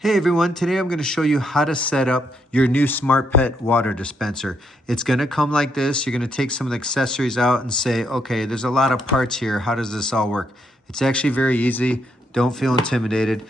Hey everyone, today I'm going to show you how to set up your new Smart Pet water dispenser. It's going to come like this. You're going to take some of the accessories out and say, okay, there's a lot of parts here. How does this all work? It's actually very easy. Don't feel intimidated.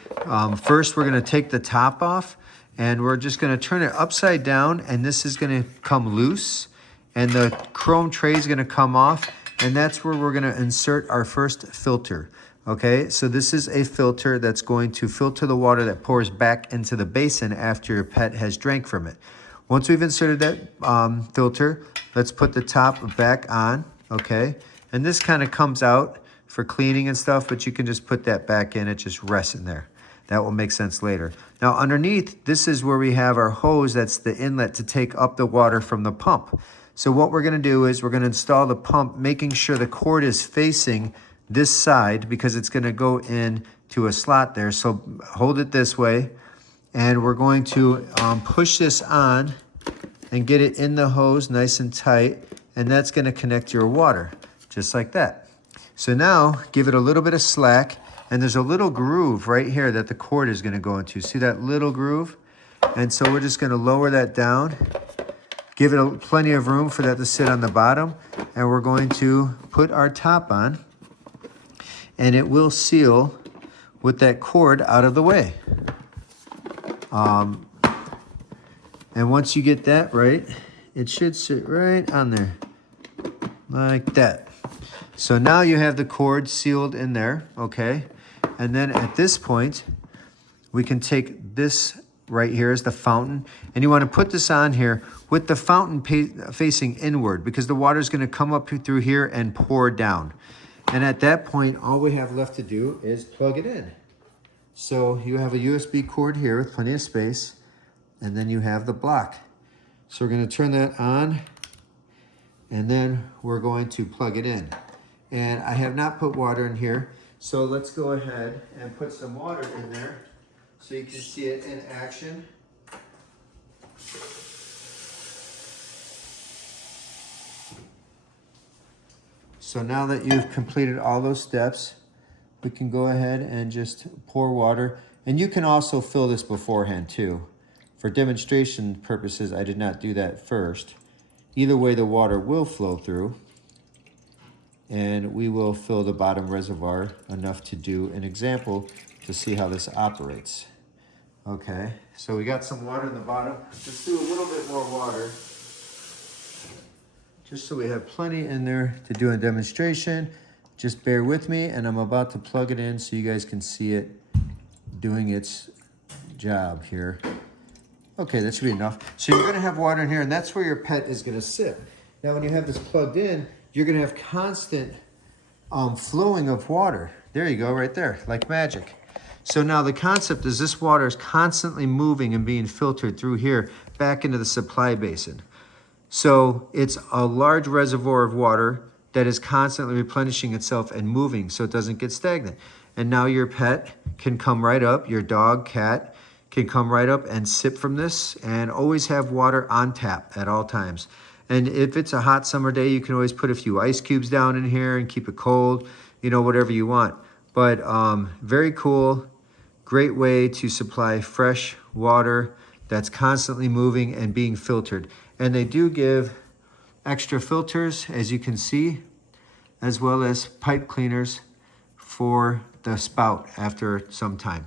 First, we're going to take the top off and we're just going to turn it upside down, and this is going to come loose and the chrome tray is going to come off, and that's where we're going to insert our first filter. Okay, so this is a filter that's going to filter the water that pours back into the basin after your pet has drank from it. Once we've inserted that filter, let's put the top back on, okay? And this kind of comes out for cleaning and stuff, but you can just put that back in. It just rests in there. That will make sense later. Now underneath, this is where we have our hose. That's the inlet to take up the water from the pump. So what we're gonna do is we're gonna install the pump, making sure the cord is facing this side because it's going to go in to a slot there. So hold it this way, and we're going to push this on and get it in the hose nice and tight, and that's going to connect your water just like that. So now give it a little bit of slack, and there's a little groove right here that the cord is going to go into. See that little groove? And so we're just going to lower that down, give it plenty of room for that to sit on the bottom, and we're going to put our top on, and it will seal with that cord out of the way. And once you get that right, it should sit right on there, like that. So now you have the cord sealed in there, okay? And then at this point, we can take this right here as the fountain, and you want to put this on here with the fountain facing inward, because the water is going to come up through here and pour down. And at that point, all we have left to do is plug it in. So you have a USB cord here with plenty of space, and then you have the block. So we're going to turn that on, and then we're going to plug it in. And I have not put water in here, so let's go ahead and put some water in there so you can see it in action. So now that you've completed all those steps, we can go ahead and just pour water. And you can also fill this beforehand too. For demonstration purposes, I did not do that first. Either way, the water will flow through, and we will fill the bottom reservoir enough to do an example to see how this operates. Okay, so we got some water in the bottom. Let's do a little bit more water, just so we have plenty in there to do a demonstration. Just bear with me, and I'm about to plug it in so you guys can see it doing its job here. Okay, that should be enough. So you're gonna have water in here, and that's where your pet is gonna sit. Now when you have this plugged in, you're gonna have constant flowing of water. There you go, right there, like magic. So now the concept is this water is constantly moving and being filtered through here back into the supply basin. So it's a large reservoir of water that is constantly replenishing itself and moving so it doesn't get stagnant. And now your pet can come right up, your dog, cat, can come right up and sip from this and always have water on tap at all times. And if it's a hot summer day, you can always put a few ice cubes down in here and keep it cold, you know, whatever you want. But very cool, great way to supply fresh water that's constantly moving and being filtered. And they do give extra filters, as you can see, as well as pipe cleaners for the spout after some time.